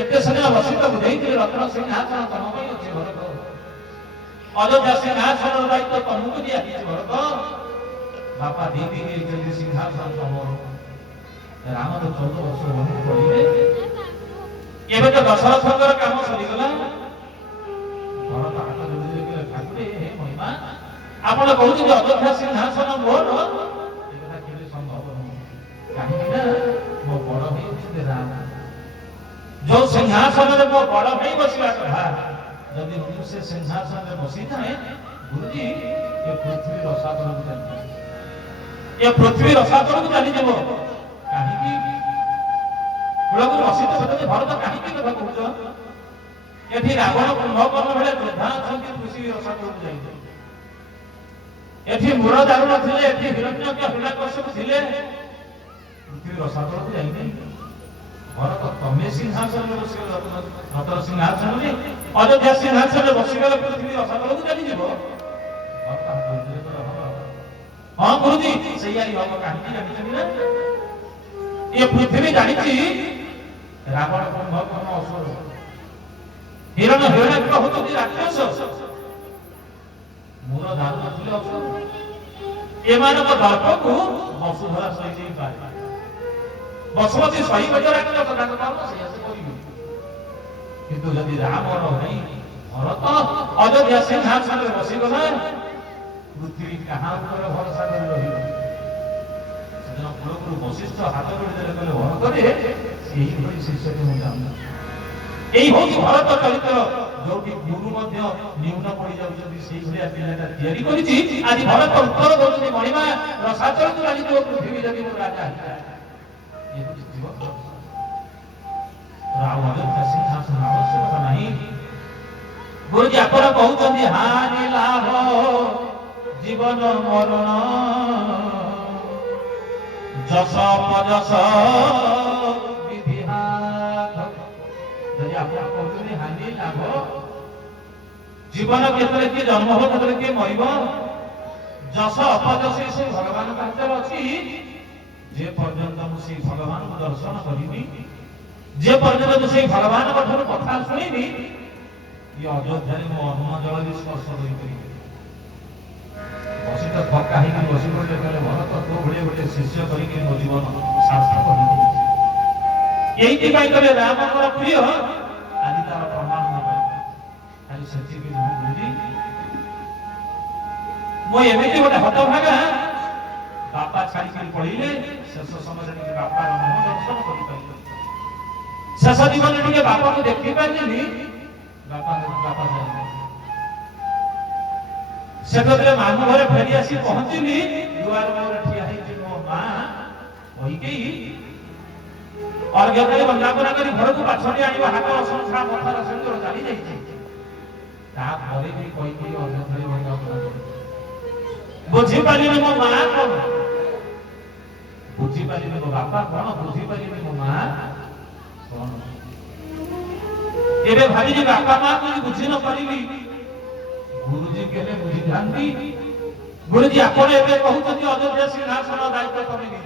एते सने वसिष्ठ बुझेइथिले रत्न सिंहासन तम पई अछि भरत अयोध्या सिंहासन दायित्व तमको दिया हिच भरत बापा देवी के जल्दी सिंहासन तम राम तो 14 वर्ष बन पड़िले एबे तो दशरथकर काम सरी गला भरत हाथ जोड़ी के ठाकुर हे महिमा आपण कहू जे अयोध्या सिंहासन मोर एटा केले संभव नहीं काहे ना मो बड़ भाई अछि राम जो सिंहासन रे मो बड़ भाई बसिला कथा जदि मनुष्य सिंहासन रे बसी थाए गुरुजी ये पृथ्वी रसातल को चली ये पृथ्वी रसातल को चली जेबो काहे की गुरुजी बसित बते भारत काहे की कथा कहउछ एठी रावण कुंभकर्ण भले योद्धा अछंती पृथ्वी रसातल को जाई एठी मूर दारुण थिले एठी हिरण्यक हिरण्यकश्यप थिले पृथ्वी रसातल को जाई नहीं भरत तमे सिंहासन में बसी रत्न सिंहासन में अयोध्या सिंहासन में बसी गले पृथ्वी रसातल को चली जीवो हां गुरुजी सही आई हम कहानी जानि ना ये पृथ्वी जानि छी रावण कुंभकर्ण असुर हिरण्यक होतो राक्षस मूर दारुण थिले असुर एमानक दर्प को वसुधरा सही नहीं पाए बसुमती सही बजरा के कथा कहलो से ऐसे करियो किंतु यदि राम और नहीं भरत अयोध्या सिंहासन में बसी गला पृथ्वी कहां ऊपर भरोसा कर रही सेदिन गुरु वशिष्ठ हाथ जोड़ी देले कहले भरत रे सेही भली शिष्य के मुंडा एही होती भरत चरित्र जो कि गुरु मध्य न्यून पड़ी जाउछथि सेही भलिया पिलाटा तयारी करिछि आज भरत उत्तर दउछि महिमा रसातल को लागी जो पृथ्वी जगी राजा ये कुछ जीवन रावण का सिंहासन आवश्यकता नहीं गुरुजी आपण कहउछथि हानि लाभ जीवन मरण जस पजस विधिहात यदि आपण कहउछथि हानि लाभ जीवन केतरे के जन्म हो केतरे के मरिबो जस अपजस से भगवान का हाथ अछि जे पर्यंत मुझे भगवान को दर्शन करिनी जे पर्यंत मुझे भगवान को ठाकुर कथा सुनिनी ये अयोध्या रे मो अनुमान जल स्पर्श होई करी वसिष्ठ थक्का ही कि बसी पड़े कहले भरत तो बड़े बड़े शिष्य करी के मो जीवन सार्थक होई यही ती भाई कहले राम हमर प्रिय आदि तार प्रमाण न पाई खाली सच्ची के गुरुजी मो एमिति गोटे हतभागा बापा छाड़ी कर पढ़िले शेष समय रे बापा मुह दर्शन करि पाइले शेष जीवन रे बापा को देखि पाइलेनी बापा जाने से तो मामू घरे फेरी आसी पहुंचली दुआर मोर ठिया है जे मो मां होई गई और गदले वंदना करी घर को पाछड़ी आनी हाथ असंख्या मथार सुंदर चली जाई ता घरे भी कोई कोई और घरे वंदना बुझी पाली मो मां कोन बुझी पाली मो बापा कोन बुझी पाली मो मां कोन एबे भाभी जी बापा मां को बुझी न पारिली गुरुजी केले बुझी जानती गुरुजी आपण एबे कहउछथि अयोध्या सिंहासन दायित्व तमे